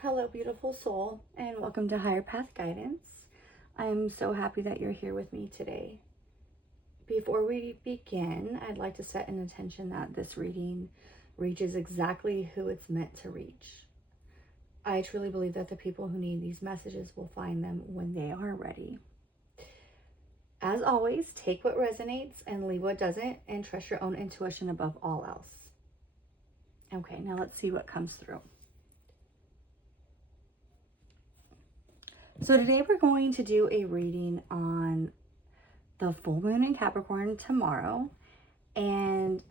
Hello, beautiful soul, and welcome to Higher Path Guidance. I'm so happy that you're here with me today. Before we begin, I'd like to set an intention that this reading reaches exactly who it's meant to reach. I truly believe that the people who need these messages will find them when they are ready. As always, take what resonates and leave what doesn't, and trust your own intuition above all else. Okay, now let's see what comes through. So today we're going to do a reading on the full moon in Capricorn tomorrow, and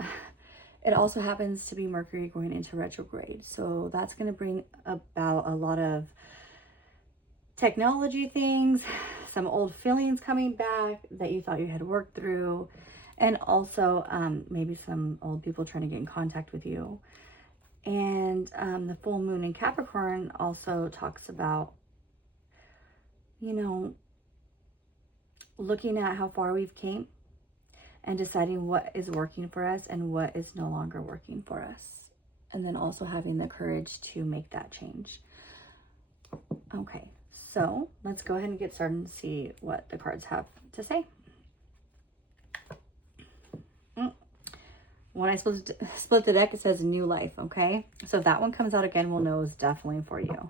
it also happens to be Mercury going into retrograde. So that's going to bring about a lot of technology things, some old feelings coming back that you thought you had worked through, and also maybe some old people trying to get in contact with you. And the full moon in Capricorn also talks about, looking at how far we've came and deciding what is working for us and what is no longer working for us. And then also having the courage to make that change. Okay, so let's go ahead and get started and see what the cards have to say. When I split the deck, it says new life, okay? So if that one comes out again, we'll know it's definitely for you.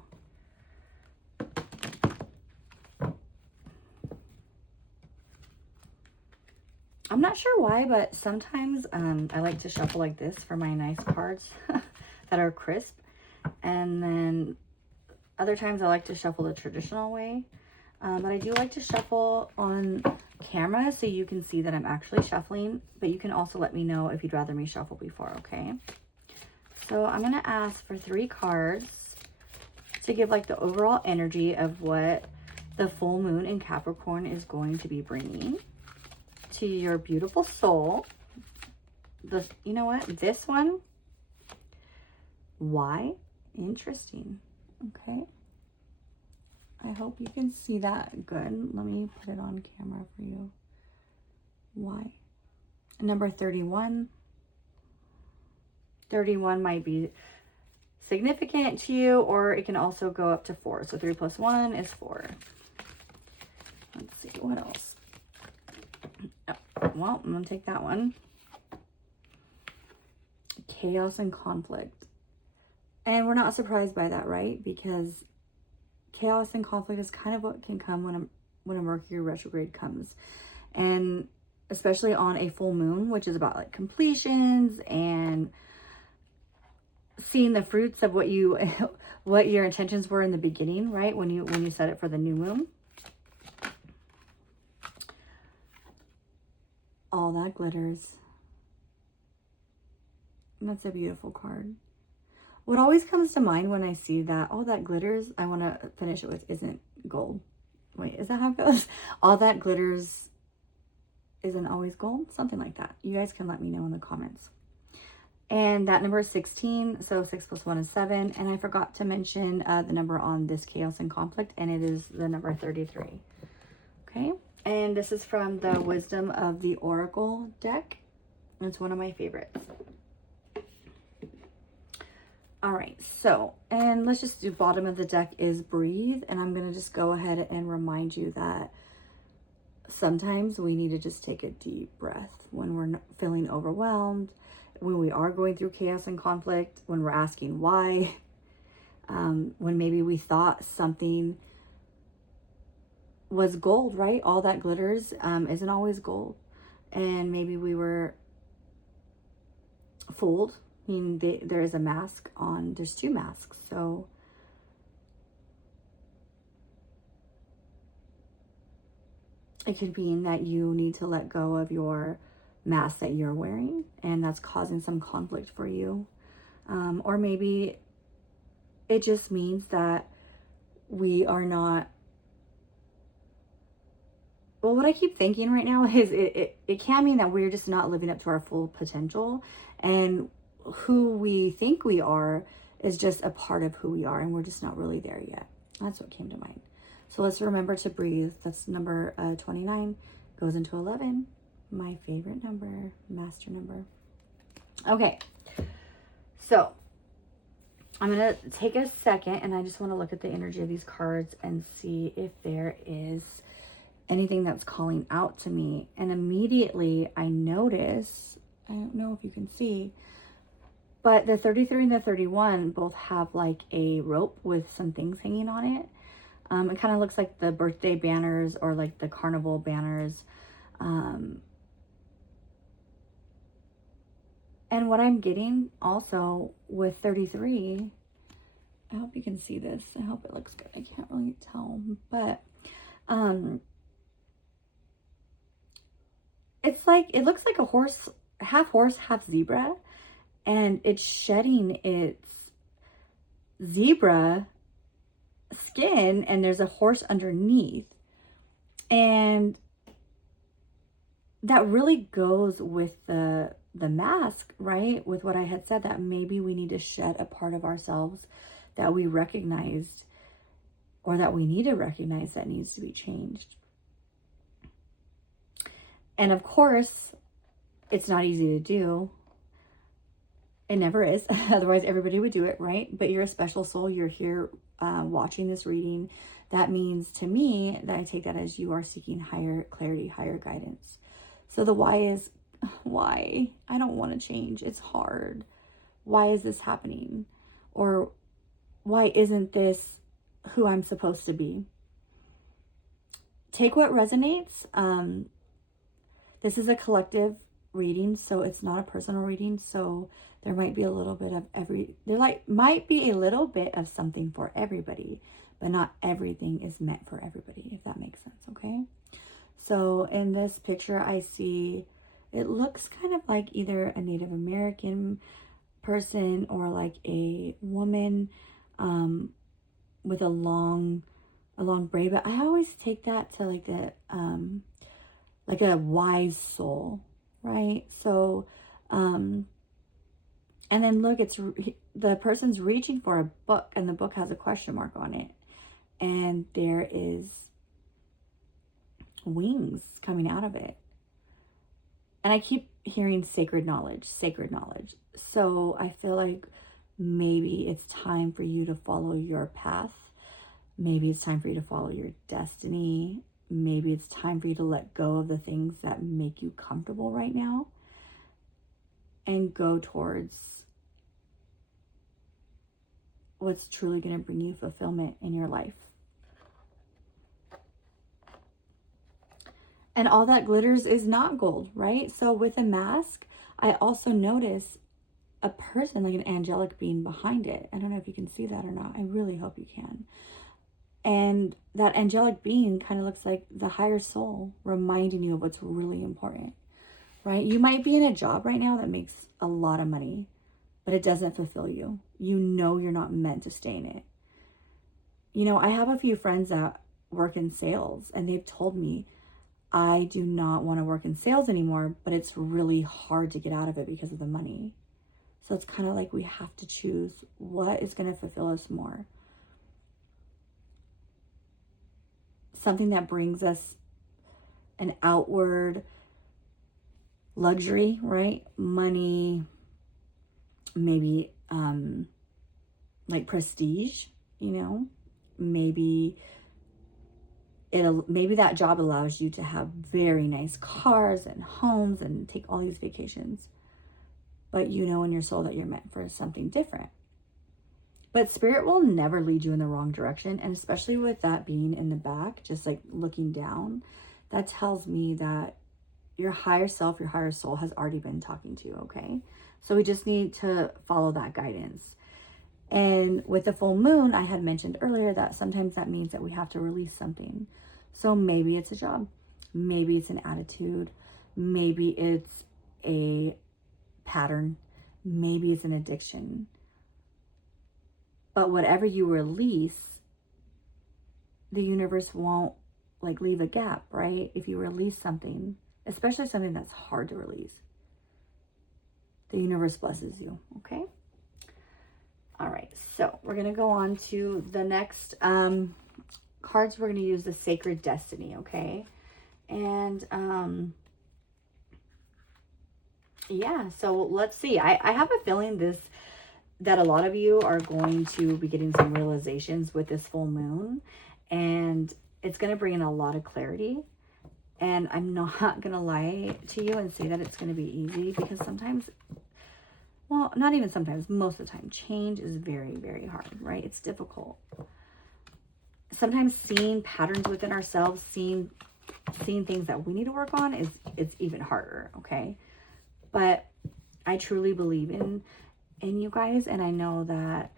I'm not sure why, but sometimes I like to shuffle like this for my nice cards that are crisp. And then other times I like to shuffle the traditional way. But I do like to shuffle on camera so you can see that I'm actually shuffling. But you can also let me know if you'd rather me shuffle before, okay? So I'm going to ask for 3 cards to give like the overall energy of what the full moon in Capricorn is going to be bringing to your beautiful soul. You know what? This one. Why? Interesting. Okay. I hope you can see that good. Let me put it on camera for you. Why? Number 31. 31 might be significant to you, or it can also go up to 4. So 3 plus 1 is 4. Let's see, what else? Well, I'm going to take that one. Chaos and conflict. And we're not surprised by that, right? Because chaos and conflict is kind of what can come when a Mercury retrograde comes. And especially on a full moon, which is about like completions and seeing the fruits of what your intentions were in the beginning, right? When you set it for the new moon. All that glitters. And that's a beautiful card. What always comes to mind when I see that, all that glitters, I want to finish it with, isn't gold. Wait, is that how it goes? All that glitters isn't always gold? Something like that. You guys can let me know in the comments. And that number is 16. So 6 plus 1 is 7. And I forgot to mention the number on this chaos and conflict. And it is the number 33. Okay. And this is from the Wisdom of the Oracle deck. It's one of my favorites. All right, so, and let's just do bottom of the deck is breathe. And I'm going to just go ahead and remind you that sometimes we need to just take a deep breath when we're feeling overwhelmed, when we are going through chaos and conflict, when we're asking why, when maybe we thought something was gold, right? All that glitters isn't always gold. And maybe we were fooled. I mean, there is a mask on, there's 2 masks. So it could mean that you need to let go of your mask that you're wearing, and that's causing some conflict for you. Or maybe it just means that we are not, well, what I keep thinking right now is it can mean that we're just not living up to our full potential, and who we think we are is just a part of who we are, and we're just not really there yet. That's what came to mind. So let's remember to breathe. That's number 29, goes into 11. My favorite number, master number. Okay, so I'm going to take a second and I just want to look at the energy of these cards and see if there is anything that's calling out to me. And immediately I notice, I don't know if you can see, but the 33 and the 31 both have like a rope with some things hanging on it. It kind of looks like the birthday banners or like the carnival banners. And what I'm getting also with 33, I hope you can see this. I hope it looks good. I can't really tell, but it's like, it looks like a horse, half zebra, and it's shedding its zebra skin and there's a horse underneath. And that really goes with the mask, right? With what I had said, that maybe we need to shed a part of ourselves that we recognized, or that we need to recognize that needs to be changed. And of course, it's not easy to do. It never is. Otherwise, everybody would do it, right? But you're a special soul. You're here watching this reading. That means to me that I take that as you are seeking higher clarity, higher guidance. So the why is, why? I don't want to change. It's hard. Why is this happening? Or why isn't this who I'm supposed to be? Take what resonates. This is a collective reading, so it's not a personal reading. So there might be a little bit of might be a little bit of something for everybody, but not everything is meant for everybody, if that makes sense. Okay. So in this picture, I see, it looks kind of like either a Native American person or like a woman with a long braid. But I always take that to like the like a wise soul, right? So and then look, it's the person's reaching for a book, and the book has a question mark on it, and there is wings coming out of it. And I keep hearing sacred knowledge, sacred knowledge. So I feel like maybe it's time for you to follow your path. Maybe it's time for you to follow your destiny. Maybe it's time for you to let go of the things that make you comfortable right now and go towards what's truly going to bring you fulfillment in your life. And all that glitters is not gold, right? So with a mask, I also notice a person, like an angelic being behind it. I don't know if you can see that or not. I really hope you can. And that angelic being kind of looks like the higher soul reminding you of what's really important, right? You might be in a job right now that makes a lot of money, but it doesn't fulfill you. You know you're not meant to stay in it. You know, I have a few friends that work in sales, and they've told me, I do not want to work in sales anymore, but it's really hard to get out of it because of the money. So it's kind of like we have to choose what is going to fulfill us more. Something that brings us an outward luxury, right? Money, maybe like prestige, you know, maybe that job allows you to have very nice cars and homes and take all these vacations, but you know in your soul that you're meant for something different. But spirit will never lead you in the wrong direction. And especially with that being in the back, just like looking down, that tells me that your higher self, your higher soul has already been talking to you. Okay. So we just need to follow that guidance. And with the full moon, I had mentioned earlier that sometimes that means that we have to release something. So maybe it's a job, maybe it's an attitude, maybe it's a pattern, maybe it's an addiction. But whatever you release, the universe won't like leave a gap, right? If you release something, especially something that's hard to release, the universe blesses you. Okay. All right. So we're going to go on to the next cards. We're going to use the Sacred Destiny. Okay. And yeah, so let's see. I have a feeling this that a lot of you are going to be getting some realizations with this full moon, and it's going to bring in a lot of clarity. And I'm not going to lie to you and say that it's going to be easy, because sometimes, well, not even sometimes, most of the time, change is very, very hard, right? It's difficult. Sometimes seeing patterns within ourselves, seeing things that we need to work on it's even harder, okay? But I truly believe in you guys, and I know that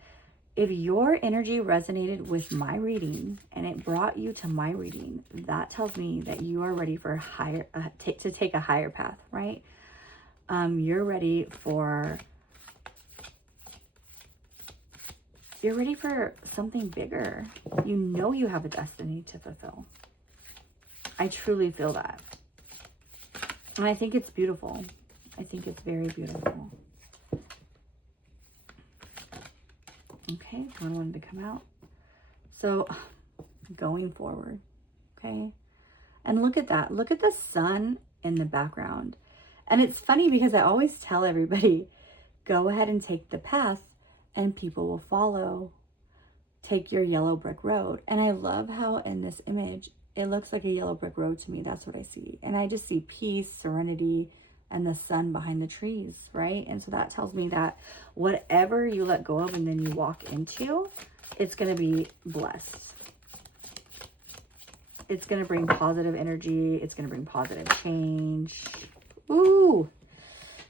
if your energy resonated with my reading and it brought you to my reading, that tells me that you are ready for to take a higher path, right? You're ready for something bigger. You know you have a destiny to fulfill. I truly feel that. And I think it's beautiful. I think it's very beautiful. Okay, one wanted to come out. So, going forward, okay? And look at that. Look at the sun in the background. And it's funny because I always tell everybody, go ahead and take the path and people will follow. Take your yellow brick road. And I love how in this image, it looks like a yellow brick road to me. That's what I see. And I just see peace, serenity, and the sun behind the trees, right? And so that tells me that whatever you let go of and then you walk into, it's going to be blessed. It's going to bring positive energy. It's going to bring positive change. Ooh.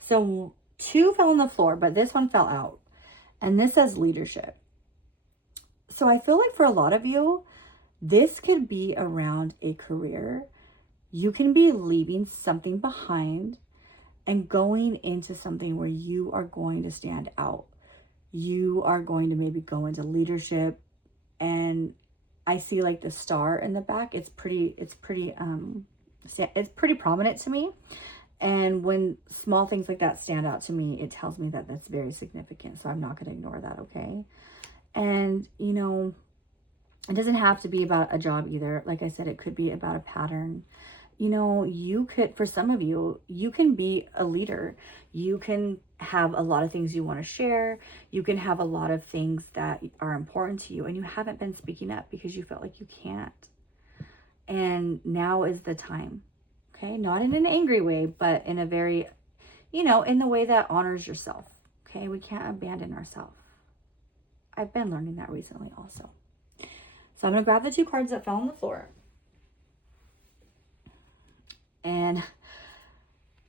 So 2 fell on the floor, but this one fell out. And this says leadership. So I feel like for a lot of you, this could be around a career. You can be leaving something behind and going into something where you are going to stand out. You are going to maybe go into leadership. And I see like the star in the back. It's pretty prominent to me. And when small things like that stand out to me, it tells me that that's very significant. So I'm not going to ignore that, okay? And, you know, it doesn't have to be about a job either. Like I said, it could be about a pattern. You know, you could, for some of you, you can be a leader. You can have a lot of things you want to share. You can have a lot of things that are important to you, and you haven't been speaking up because you felt like you can't. And now is the time, okay? Not in an angry way, but in a very, you know, in the way that honors yourself, okay? We can't abandon ourselves. I've been learning that recently also. So I'm going to grab the 2 cards that fell on the floor. And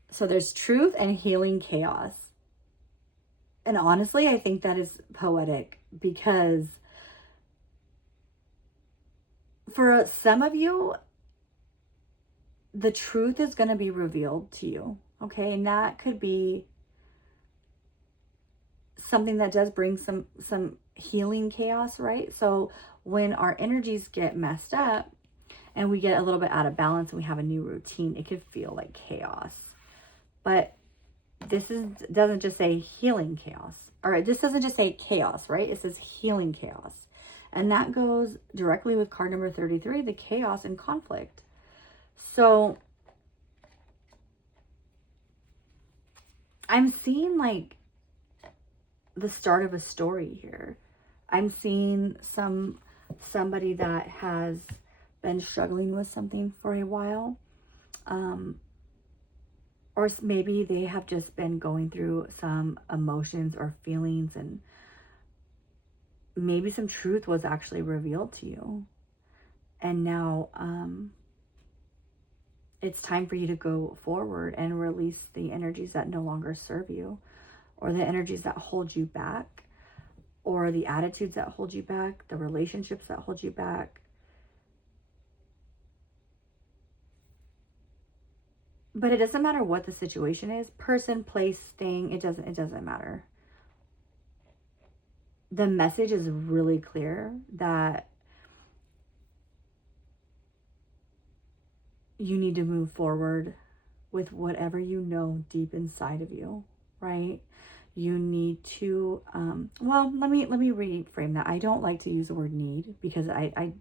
so there's truth and healing chaos. And honestly, I think that is poetic, because for some of you, the truth is going to be revealed to you. Okay. And that could be something that does bring some healing chaos, right? So when our energies get messed up, and we get a little bit out of balance and we have a new routine, it could feel like chaos. But this doesn't just say healing chaos. All right, this doesn't just say chaos, right? It says healing chaos. And that goes directly with card number 33, the chaos and conflict. So I'm seeing like the start of a story here. I'm seeing somebody that has been struggling with something for a while, or maybe they have just been going through some emotions or feelings, and maybe some truth was actually revealed to you, and now it's time for you to go forward and release the energies that no longer serve you, or the energies that hold you back, or the attitudes that hold you back, the relationships that hold you back. But it doesn't matter what the situation is, person, place, thing, it doesn't matter. The message is really clear that you need to move forward with whatever you know deep inside of you, right? You need to, well, let me reframe that. I don't like to use the word need, because I'm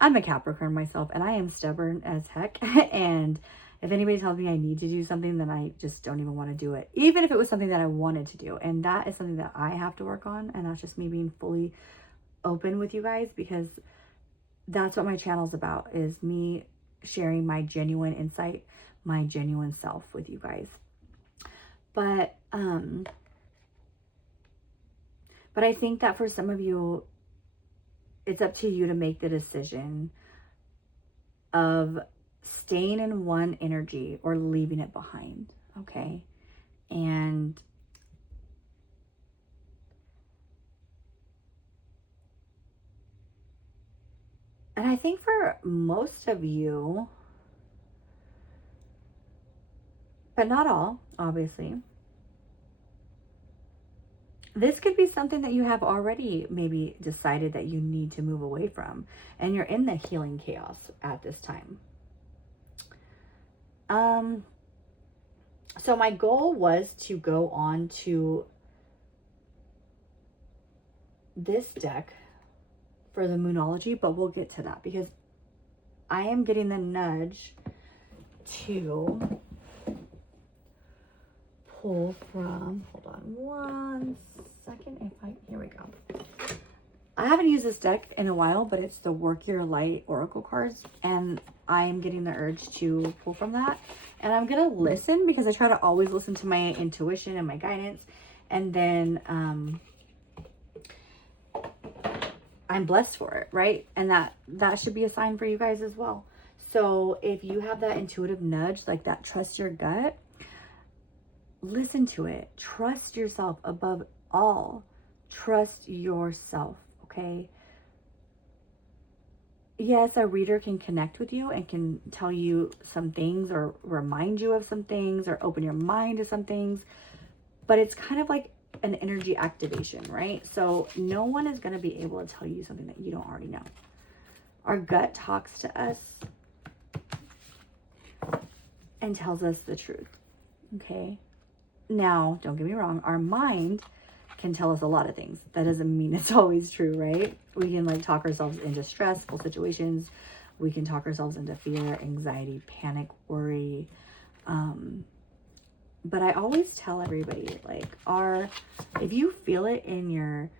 a Capricorn myself, and I am stubborn as heck. And If anybody tells me I need to do something, then I just don't even want to do it. Even if it was something that I wanted to do. And that is something that I have to work on. And that's just me being fully open with you guys, because that's what my channel is about, is me sharing my genuine insight, my genuine self with you guys. But I think that for some of you, it's up to you to make the decision of staying in one energy or leaving it behind, okay? And I think for most of you, but not all, obviously, this could be something that you have already maybe decided that you need to move away from, and you're in the healing chaos at this time. So my goal was to go on to this deck for the Moonology, but we'll get to that because I am getting the nudge to pull from, hold on one second, here we go. I haven't used this deck in a while, but it's the Work Your Light Oracle cards, and I am getting the urge to pull from that. And I'm gonna listen, because I try to always listen to my intuition and my guidance, and then I'm blessed for it, right? And that should be a sign for you guys as well. So if you have that intuitive nudge, like that, trust your gut, listen to it. Trust yourself above all. Trust yourself, okay? Yes, a reader can connect with you and can tell you some things or remind you of some things or open your mind to some things, but it's kind of like an energy activation, right? So no one is going to be able to tell you something that you don't already know. Our gut talks to us and tells us the truth, okay? Now, don't get me wrong, our mind can tell us a lot of things. That doesn't mean it's always true, right? We can like talk ourselves into stressful situations. We can talk ourselves into fear, anxiety, panic, worry. But I always tell everybody, like, if you feel it in your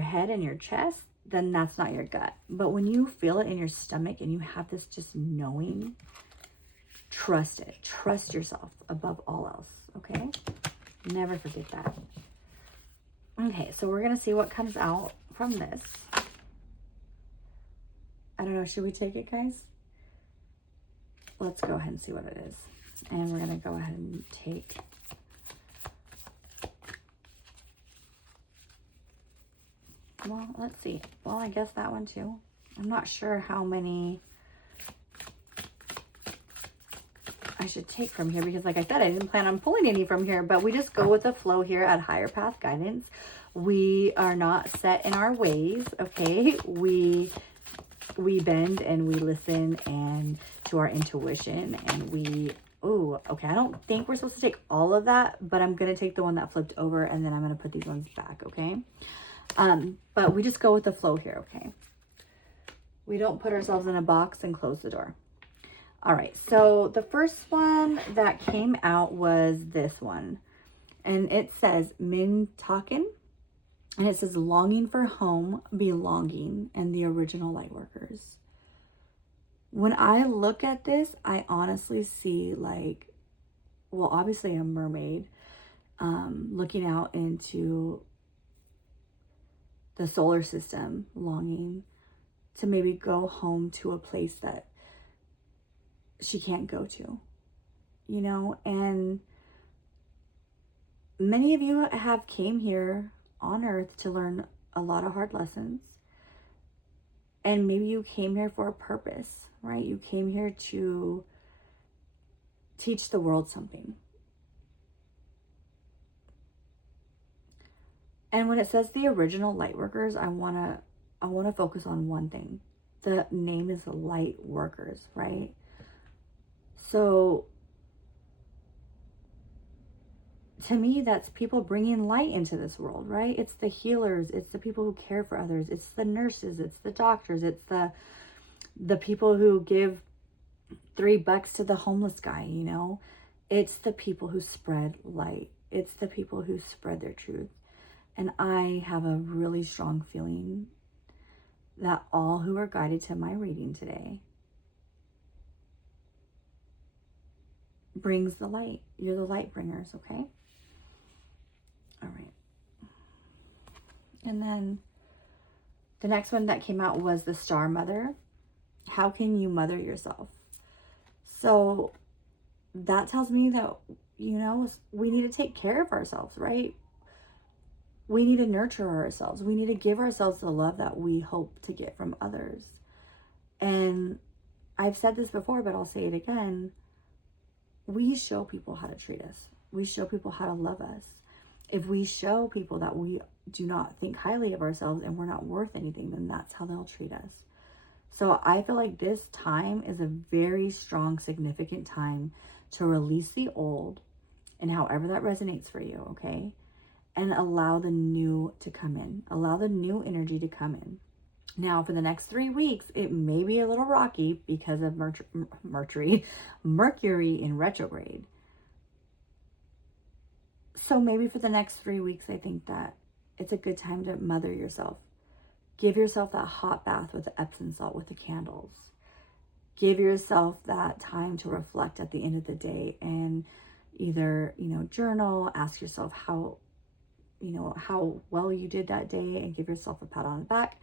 head and your chest, then that's not your gut. But when you feel it in your stomach and you have this just knowing, trust it. Trust yourself above all else, okay? Never forget that. Okay, so we're going to see what comes out from this. I don't know, should we take it, guys? Let's go ahead and see what it is. And we're going to go ahead and take well, let's see. Well, I guess that one too. I'm not sure how many I should take from here because, like I said, I didn't plan on pulling any from here, but we just go with the flow here at Higher Path Guidance. We are not set in our ways, okay? We bend and we listen and to our intuition, and we, oh, okay, I don't think we're supposed to take all of that, but I'm going to take the one that flipped over, and then I'm going to put these ones back, okay? But we just go with the flow here, okay? We don't put ourselves in a box and close the door. All right, so the first one that came out was this one, and it says Mintaken, and it says longing for home, belonging, and the original Lightworkers. When I look at this, I honestly see, like, well, obviously a mermaid looking out into the solar system, longing to maybe go home to a place that she can't go to, you know. And many of you have came here on earth to learn a lot of hard lessons, and maybe you came here for a purpose, right? You came here to teach the world something. And when it says the original Lightworkers, I want to focus on one thing. The name is Lightworkers, right? So to me, that's people bringing light into this world, right? It's the healers, it's the people who care for others, it's the nurses, it's the doctors, it's the people who give $3 to the homeless guy, you know? It's the people who spread light. It's the people who spread their truth. And I have a really strong feeling that all who are guided to my reading today brings the light. You're the light bringers, okay? All right. And then the next one that came out was the Star Mother. How can you mother yourself? So that tells me that, you know, we need to take care of ourselves, right? We need to nurture ourselves. We need to give ourselves the love that we hope to get from others. And I've said this before, but I'll say it again. We show people how to treat us. We show people how to love us. If we show people that we do not think highly of ourselves and we're not worth anything, then that's how they'll treat us. So I feel like this time is a very strong, significant time to release the old and however that resonates for you, okay? And allow the new to come in. Allow the new energy to come in. Now, for the next 3 weeks, it may be a little rocky because of Mercury in retrograde. So maybe for the next 3 weeks, I think that it's a good time to mother yourself. Give yourself that hot bath with the Epsom salt, with the candles. Give yourself that time to reflect at the end of the day and either, you know, journal, ask yourself how well you did that day and give yourself a pat on the back.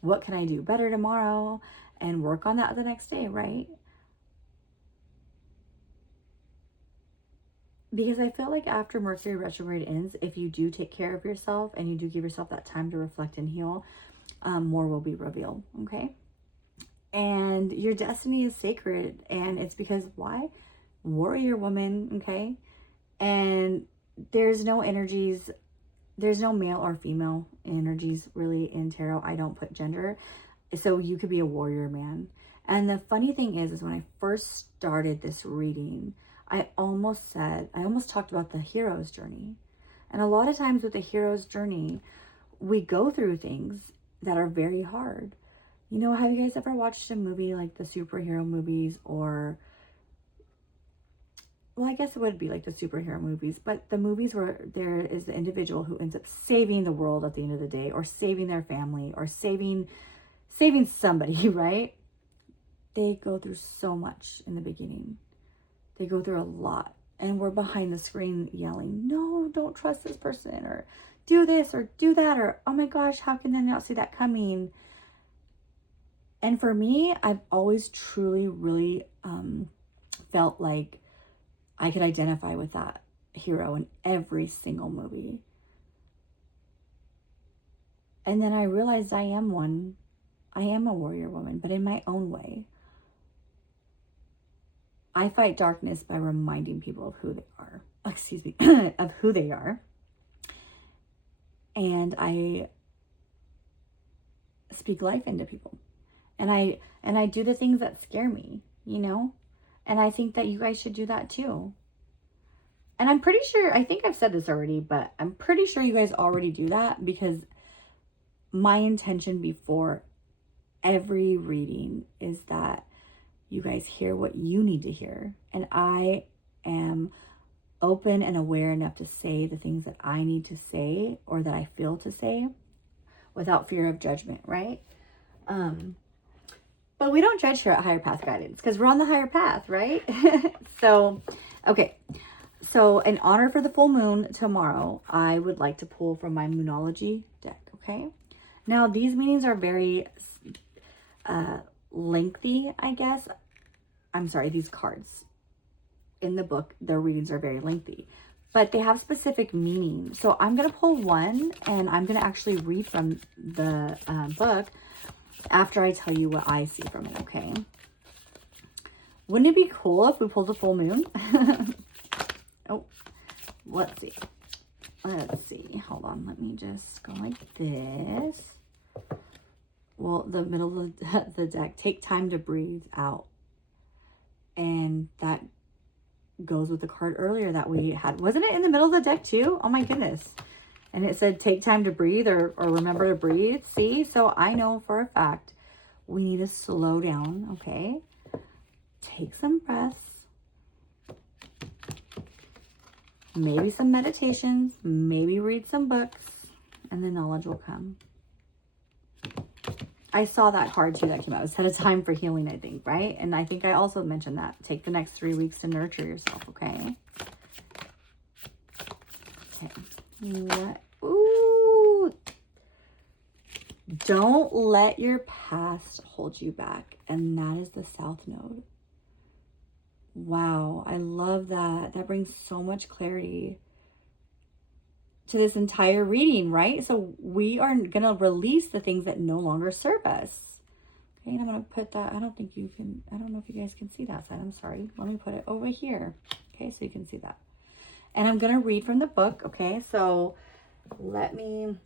What can I do better tomorrow? And work on that the next day, right? Because I feel like after Mercury retrograde ends, if you do take care of yourself and you do give yourself that time to reflect and heal, more will be revealed, okay? And your destiny is sacred, and it's because why? Warrior woman, okay? And there's no energies, there's no male or female energies really in tarot. I don't put gender. So you could be a warrior man. And the funny thing is when I first started this reading, I almost talked about the hero's journey. And a lot of times with the hero's journey, we go through things that are very hard. You know, have you guys ever watched a movie like the superhero movies, or, well, I guess it would be like the superhero movies, but the movies where there is the individual who ends up saving the world at the end of the day, or saving their family, or saving somebody, right? They go through so much in the beginning. They go through a lot, and we're behind the screen yelling, no, don't trust this person, or do this or do that, or oh my gosh, how can they not see that coming? And for me, I've always truly really felt like I could identify with that hero in every single movie. And then I realized I am one. I am a warrior woman, but in my own way. I fight darkness by reminding people of who they are. Excuse me, of who they are. And I speak life into people. And I do the things that scare me, you know? And I think that you guys should do that too. And I'm pretty sure, I think I've said this already, but I'm pretty sure you guys already do that, because my intention before every reading is that you guys hear what you need to hear. And I am open and aware enough to say the things that I need to say, or that I feel to say, without fear of judgment, right? But we don't judge here at Higher Path Guidance, because we're on the higher path, right? So, okay. So in honor for the full moon tomorrow, I would like to pull from my Moonology deck, okay? Now, these meetings are very lengthy, I guess. I'm sorry, these cards in the book, their readings are very lengthy, but they have specific meaning. So I'm going to pull one, and I'm going to actually read from the book after I tell you what I see from it, okay? Wouldn't it be cool if we pulled a full moon? Oh, let's see. Hold on. Let me just go like this. Well, the middle of the deck, take time to breathe out. And that goes with the card earlier that we had. Wasn't it in the middle of the deck too? Oh my goodness. And it said, take time to breathe, or remember to breathe. See? So I know for a fact we need to slow down, okay? take some breaths, maybe some meditations, maybe read some books, and the knowledge will come. I saw that card too that came out. It said a time for healing, I think, right? And I think I also mentioned that. Take the next 3 weeks to nurture yourself, okay? Okay. What? Ooh. Don't let your past hold you back. And that is the South Node. Wow. I love that. That brings so much clarity to this entire reading, right? So we are going to release the things that no longer serve us. Okay, and I'm going to put that, I don't know if you guys can see that side. I'm sorry. Let me put it over here. Okay, so you can see that. And I'm going to read from the book, okay? So let me,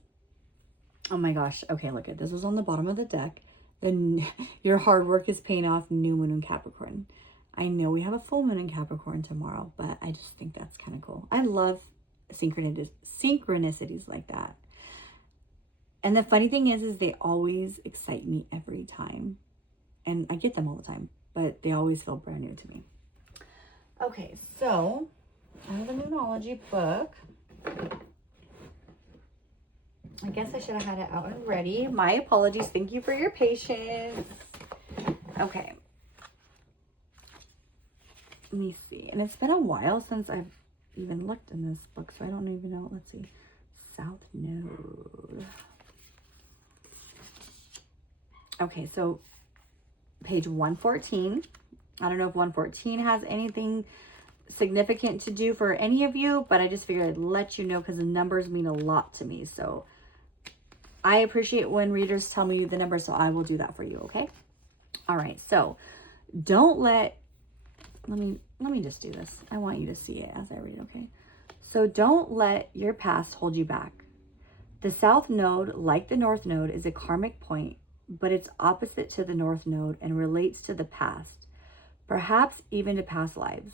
oh my gosh. Okay, look at this. Was on the bottom of the deck. Then your hard work is paying off, new moon in Capricorn. I know we have a full moon in Capricorn tomorrow, but I just think that's kind of cool. I love synchronicities like that. And the funny thing is they always excite me every time. And I get them all the time, but they always feel brand new to me. Okay, so out of the Moonology book, I guess I should have had it out and ready. My apologies. Thank you for your patience. Okay. Let me see. And it's been a while since I've even looked in this book, so I don't even know. Let's see. South Node. Okay, so page 114. I don't know if 114 has anything significant to do for any of you, but I just figured I'd let you know because the numbers mean a lot to me. So I appreciate when readers tell me the numbers, so I will do that for you, okay? All right, so don't let me just do this. I want you to see it as I read, okay? So don't let your past hold you back. The South Node, like the North Node, is a karmic point, but it's opposite to the North Node and relates to the past, perhaps even to past lives.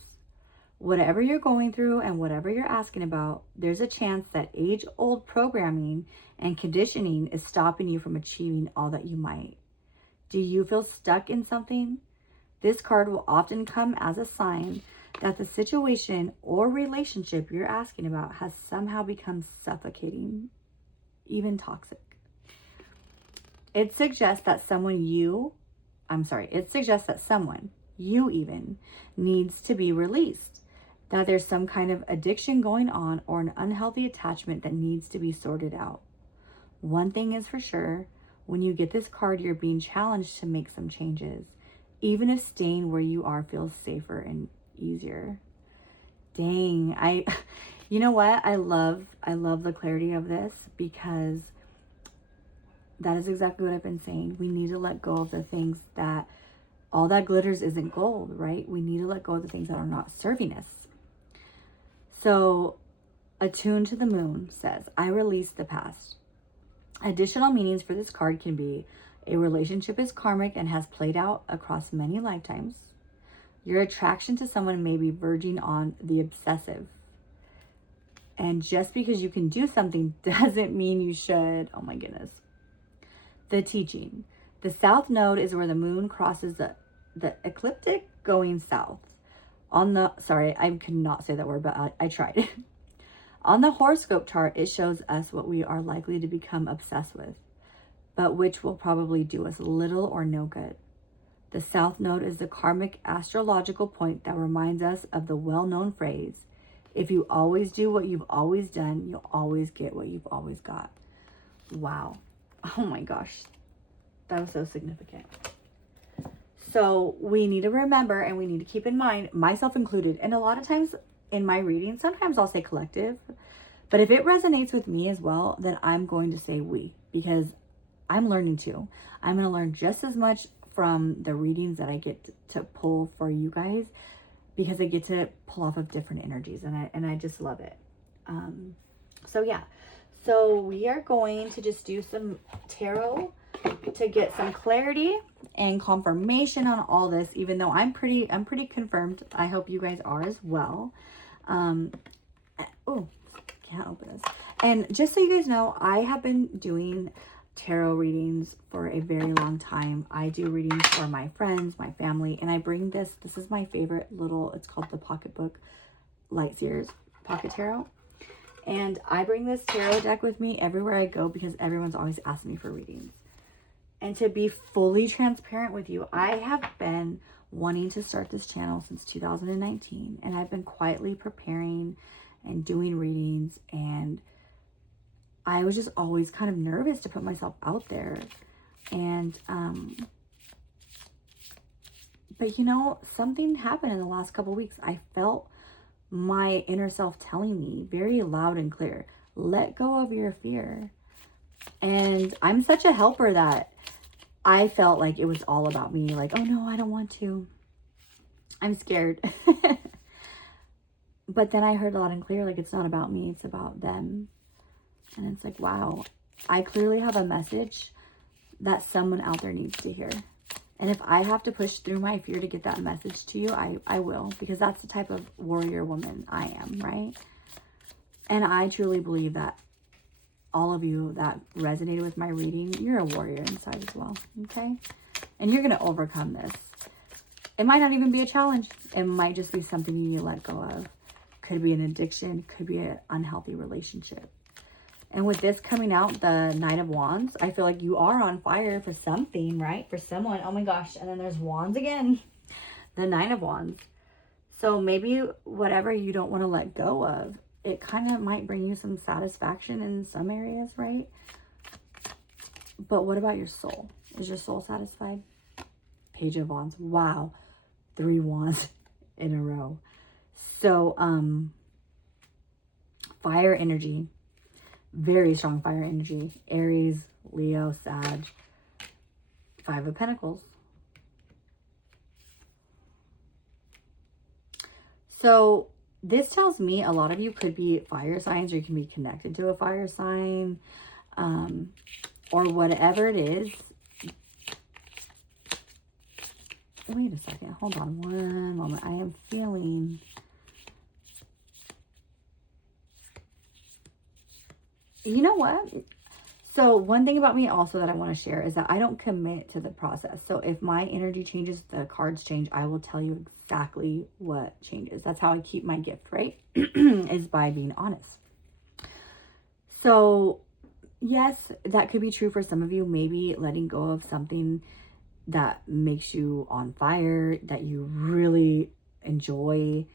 Whatever you're going through and whatever you're asking about, there's a chance that age-old programming and conditioning is stopping you from achieving all that you might. Do you feel stuck in something? This card will often come as a sign that the situation or relationship you're asking about has somehow become suffocating, even toxic. It suggests that someone, you even, needs to be released, that there's some kind of addiction going on or an unhealthy attachment that needs to be sorted out. One thing is for sure, when you get this card, you're being challenged to make some changes, even if staying where you are feels safer and easier. Dang, you know what? I love the clarity of this because that is exactly what I've been saying. We need to let go of the things that, all that glitters isn't gold, right? We need to let go of the things that are not serving us. So, Attuned to the Moon says, I release the past. Additional meanings for this card can be, a relationship is karmic and has played out across many lifetimes. Your attraction to someone may be verging on the obsessive. And just because you can do something doesn't mean you should. Oh my goodness. The teaching. The South Node is where the moon crosses the ecliptic going south. I could not say that word, but I tried. On the horoscope chart, it shows us what we are likely to become obsessed with, but which will probably do us little or no good. The South Node is the karmic astrological point that reminds us of the well-known phrase, if you always do what you've always done, you'll always get what you've always got. Wow. Oh my gosh. That was so significant. So we need to remember and we need to keep in mind, myself included, and a lot of times in my reading, sometimes I'll say collective, but if it resonates with me as well, then I'm going to say we, because I'm learning too. I'm going to learn just as much from the readings that I get to pull for you guys, because I get to pull off of different energies, and I just love it. So yeah, so we are going to just do some tarot to get some clarity and confirmation on all this, even though I'm pretty confirmed. I hope you guys are as well. Oh, can't open this. And just so you guys know, I have been doing tarot readings for a very long time. I do readings for my friends, my family, and I bring this. This is my favorite little, it's called the Pocketbook Light Sears Pocket Tarot. And I bring this tarot deck with me everywhere I go because everyone's always asking me for readings. And to be fully transparent with you, I have been wanting to start this channel since 2019. And I've been quietly preparing and doing readings. And I was just always kind of nervous to put myself out there. And, but you know, something happened in the last couple of weeks. I felt my inner self telling me very loud and clear, let go of your fear. And I'm such a helper that I felt like it was all about me. Like, oh no, I don't want to. I'm scared. But then I heard loud and clear, like, it's not about me, it's about them. And it's like, wow, I clearly have a message that someone out there needs to hear. And if I have to push through my fear to get that message to you, I will, because that's the type of warrior woman I am, right? And I truly believe that all of you that resonated with my reading, you're a warrior inside as well, okay? And you're going to overcome this. It might not even be a challenge. It might just be something you need to let go of. Could be an addiction, could be an unhealthy relationship. And with this coming out, the Knight of Wands, I feel like you are on fire for something, right? For someone. Oh my gosh. And then there's Wands again. The Nine of Wands. So maybe whatever you don't want to let go of, it kind of might bring you some satisfaction in some areas, right? But what about your soul? Is your soul satisfied? Page of Wands. Wow. 3 wands in a row. So, fire energy. Very strong fire energy. Aries, Leo, Sag. 5 of Pentacles. So this tells me a lot of you could be fire signs, or you can be connected to a fire sign, or whatever it is. Wait a second. Hold on one moment. I am feeling... You know what? So one thing about me also that I want to share is that I don't commit to the process. So if my energy changes, the cards change, I will tell you exactly what changes. That's how I keep my gift, right? Is by being honest. So yes, that could be true for some of you. Maybe letting go of something that makes you on fire, that you really enjoy,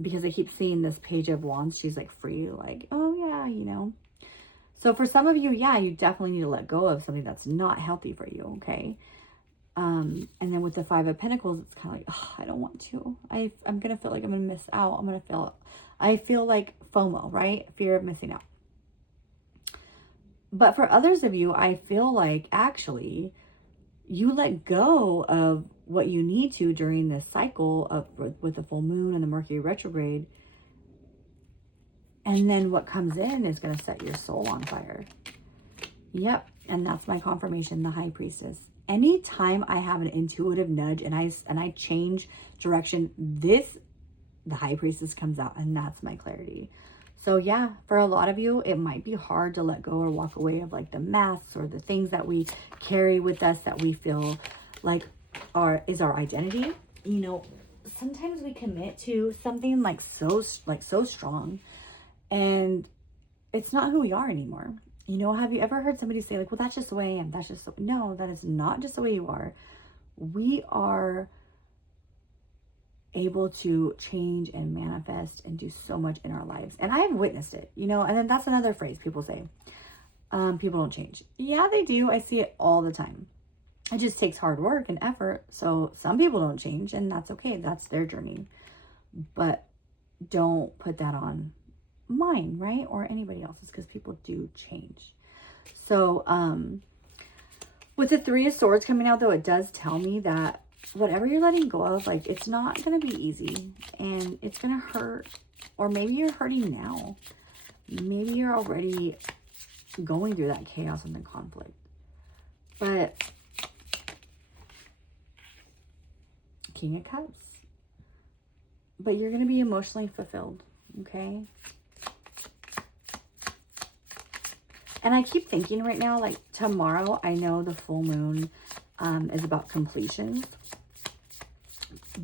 because I keep seeing this Page of Wands. She's like free, like, oh yeah, you know. So for some of you, yeah, you definitely need to let go of something that's not healthy for you, okay? And then with the 5 of Pentacles, it's kind of like, oh, I don't want to. I'm going to feel like I'm going to miss out. I feel like FOMO, right? Fear of missing out. But for others of you, I feel like actually you let go of what you need to during this cycle of with the full moon and the Mercury retrograde. And then what comes in is going to set your soul on fire. Yep. And that's my confirmation, the High Priestess. Anytime I have an intuitive nudge and I change direction, the High Priestess comes out, and that's my clarity. So yeah, for a lot of you, it might be hard to let go or walk away of like the masks or the things that we carry with us that we feel like is our identity. You know, sometimes we commit to something like so strong, and it's not who we are anymore. You know, have you ever heard somebody say like, well, that's just the way I am. That's just, no, that is not just the way you are. We are able to change and manifest and do so much in our lives. And I have witnessed it, you know, and then that's another phrase people say. People don't change. Yeah, they do. I see it all the time. It just takes hard work and effort. So some people don't change, and that's okay. That's their journey. But don't put that on mine, right? Or anybody else's, because people do change. So with the 3 of Swords coming out, though, it does tell me that whatever you're letting go of, like, it's not going to be easy, and it's going to hurt. Or maybe you're hurting now. Maybe you're already going through that chaos and the conflict. But King of Cups. But you're going to be emotionally fulfilled, okay? And I keep thinking right now, like tomorrow, I know the full moon is about completions.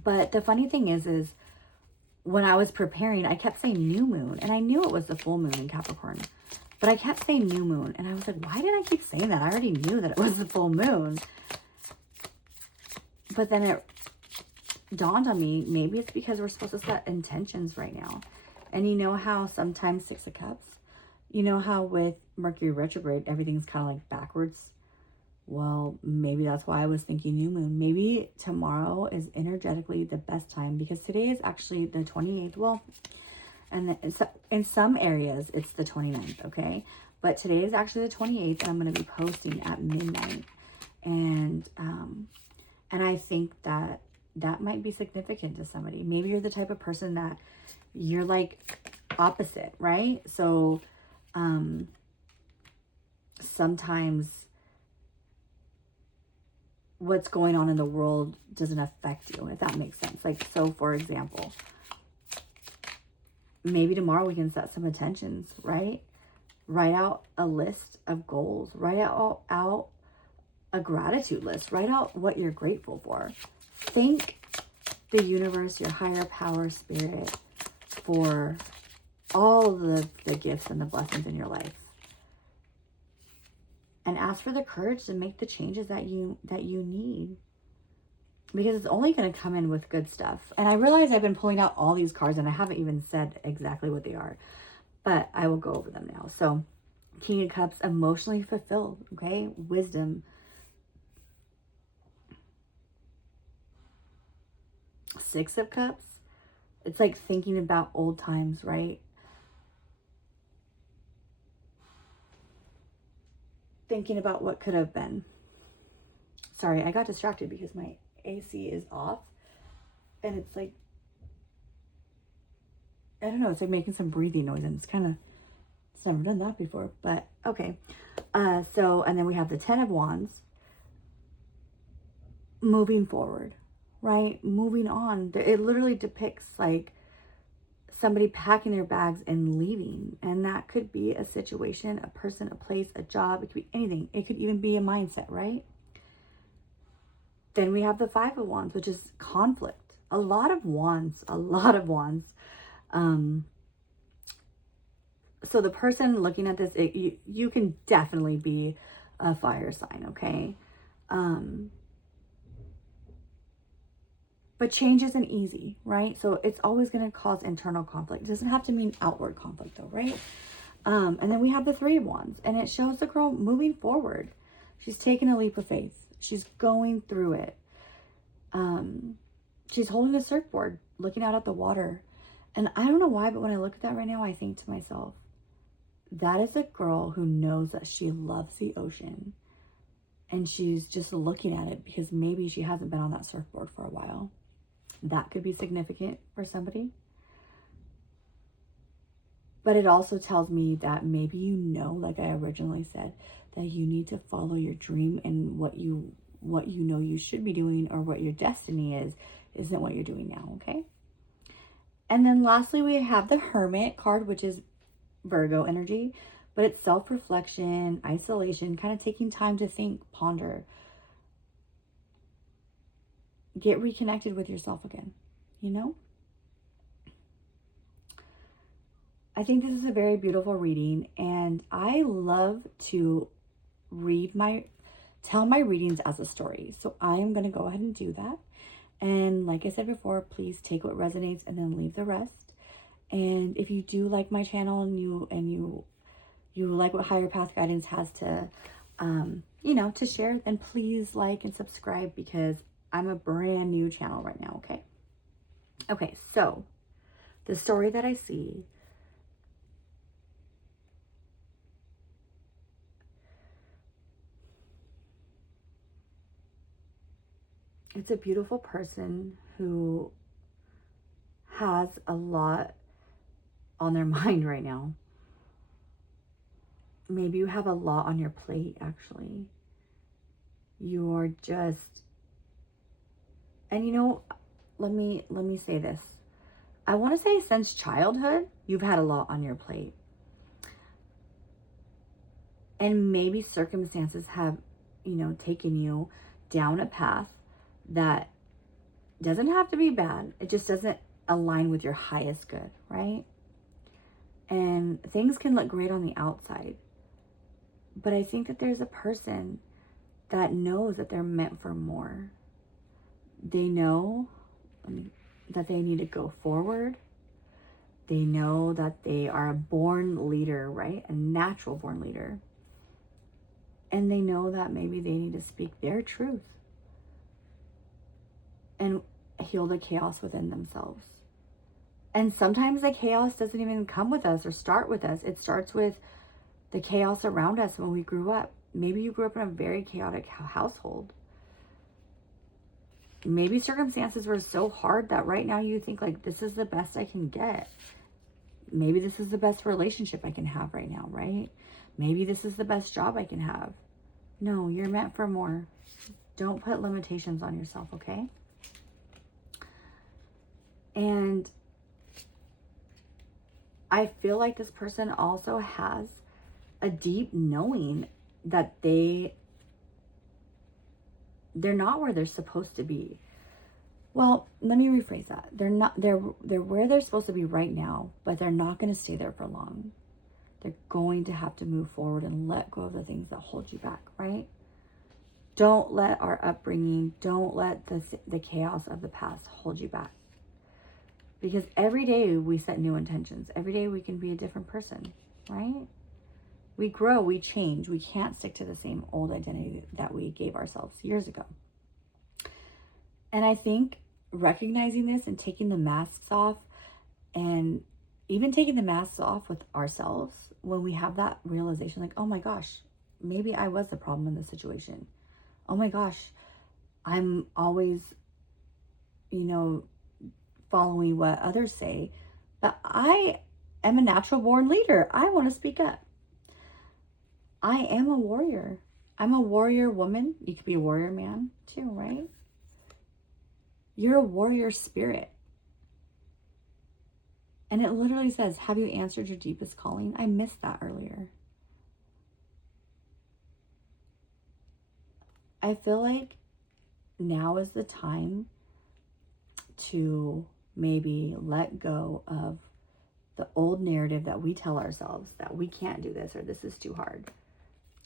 But the funny thing is when I was preparing, I kept saying new moon. And I knew it was the full moon in Capricorn. But I kept saying new moon. And I was like, why did I keep saying that? I already knew that it was the full moon. But then it dawned on me, maybe it's because we're supposed to set intentions right now. And you know how sometimes Six of Cups, you know how with Mercury retrograde, everything's kind of like backwards. Well, maybe that's why I was thinking new moon. Maybe tomorrow is energetically the best time, because today is actually the 28th. Well, and in some areas it's the 29th, okay? But today is actually the 28th, and I'm going to be posting at midnight. And I think that might be significant to somebody. Maybe you're the type of person that you're like opposite, right? So sometimes what's going on in the world doesn't affect you, if that makes sense. Like, so for example, maybe tomorrow we can set some intentions, right? Write out a list of goals. Write out a gratitude list. Write out what you're grateful for. Thank the universe, your higher power, spirit, for all the gifts and the blessings in your life. And ask for the courage to make the changes that you need. Because it's only going to come in with good stuff. And I realize I've been pulling out all these cards and I haven't even said exactly what they are. But I will go over them now. So, King of Cups, emotionally fulfilled, okay? Wisdom. Six of Cups, it's like thinking about old times, right? Thinking about what could have been. Sorry, I got distracted because my AC is off. And it's like, I don't know, it's like making some breathing noise, and it's never done that before, but okay. So, and then we have the 10 of Wands. Moving forward, right? Moving on. It literally depicts like somebody packing their bags and leaving. And that could be a situation, a person, a place, a job. It could be anything. It could even be a mindset, right? Then we have the 5 of Wands, which is conflict. A lot of wands. So the person looking at this, you can definitely be a fire sign, okay? But change isn't easy, right? So it's always going to cause internal conflict. It doesn't have to mean outward conflict though, right? And then we have the 3 of Wands, and it shows the girl moving forward. She's taking a leap of faith. She's going through it. She's holding a surfboard, looking out at the water. And I don't know why, but when I look at that right now, I think to myself, that is a girl who knows that she loves the ocean. And she's just looking at it because maybe she hasn't been on that surfboard for a while. That could be significant for somebody. But it also tells me that maybe you know, like I originally said, that you need to follow your dream, and what you know you should be doing, or what your destiny isn't what you're doing now, okay? And then lastly, we have the Hermit card, which is Virgo energy, but it's self-reflection, isolation, kind of taking time to think, ponder, get reconnected with yourself again, you know? I think this is a very beautiful reading, and I love to tell my readings as a story. So I'm going to go ahead and do that. And like I said before, please take what resonates and then leave the rest. And if you do like my channel and you like what Higher Path Guidance has to, to share, then please like and subscribe, because I'm a brand new channel right now, okay? Okay, so the story that I see, it's a beautiful person who has a lot on their mind right now. Maybe you have a lot on your plate, actually. You're just, and let me say this. I want to say since childhood, you've had a lot on your plate. And maybe circumstances have, you know, taken you down a path that doesn't have to be bad. It just doesn't align with your highest good, right? And things can look great on the outside. But I think that there's a person that knows that they're meant for more. They know that they need to go forward. They know that they are a born leader, right? A natural born leader. And they know that maybe they need to speak their truth and heal the chaos within themselves. And sometimes the chaos doesn't even come with us or start with us. It starts with the chaos around us when we grew up. Maybe you grew up in a very chaotic household. Maybe circumstances were so hard that right now you think like, this is the best I can get. Maybe this is the best relationship I can have right now, right? Maybe this is the best job I can have. No, you're meant for more. Don't put limitations on yourself, okay? And I feel like this person also has a deep knowing that they're not where they're supposed to be. Well, let me rephrase that. They're where they're supposed to be right now, but they're not going to stay there for long. They're going to have to move forward and let go of the things that hold you back, right? Don't let our upbringing, don't let the chaos of the past hold you back. Because every day we set new intentions. Every day we can be a different person, right? We grow, we change. We can't stick to the same old identity that we gave ourselves years ago. And I think recognizing this and taking the masks off, and even taking the masks off with ourselves when we have that realization, like, oh my gosh, maybe I was the problem in this situation. Oh my gosh, I'm always, following what others say, but I am a natural born leader. I want to speak up. I am a warrior. I'm a warrior woman. You could be a warrior man too, right? You're a warrior spirit. And it literally says, have you answered your deepest calling? I missed that earlier. I feel like now is the time to maybe let go of the old narrative that we tell ourselves that we can't do this or this is too hard,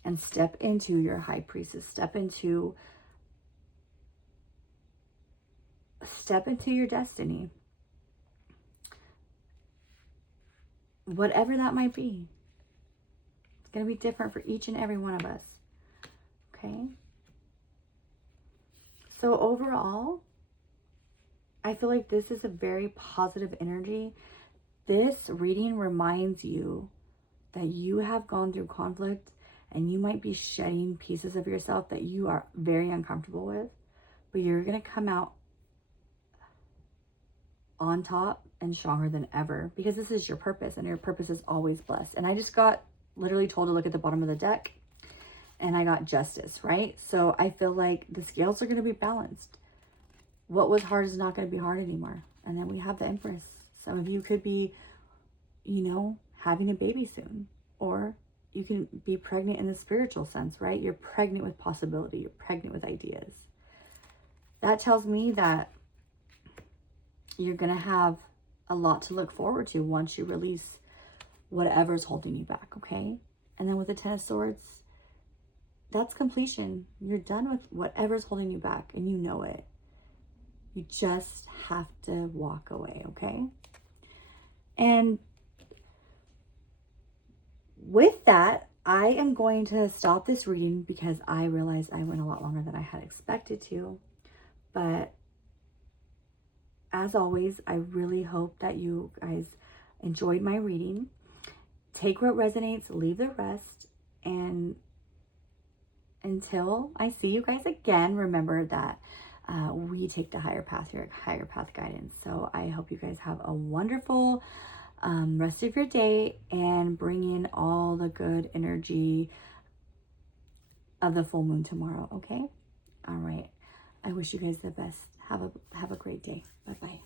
and step into your high priestess, step into your destiny, whatever that might be. It's going to be different for each and every one of us. Okay. So overall, I feel like this is a very positive energy. This reading reminds you that you have gone through conflict and you might be shedding pieces of yourself that you are very uncomfortable with, but you're going to come out on top and stronger than ever, because this is your purpose and your purpose is always blessed. And I just got literally told to look at the bottom of the deck and I got justice, right? So I feel like the scales are going to be balanced. What was hard is not going to be hard anymore. And then we have the Empress. Some of you could be, having a baby soon, or you can be pregnant in the spiritual sense, right? You're pregnant with possibility. You're pregnant with ideas. That tells me that you're going to have a lot to look forward to once you release whatever's holding you back, okay? And then with the Ten of Swords, that's completion. You're done with whatever's holding you back, and you know it. You just have to walk away, okay? And with that, I am going to stop this reading because I realized I went a lot longer than I had expected to. But as always, I really hope that you guys enjoyed my reading. Take what resonates, leave the rest. And until I see you guys again, remember that we take the higher path here, higher path guidance. So I hope you guys have a wonderful rest of your day, and bring in all the good energy of the full moon tomorrow. Okay. All right. I wish you guys the best. Have a great day. Bye-bye.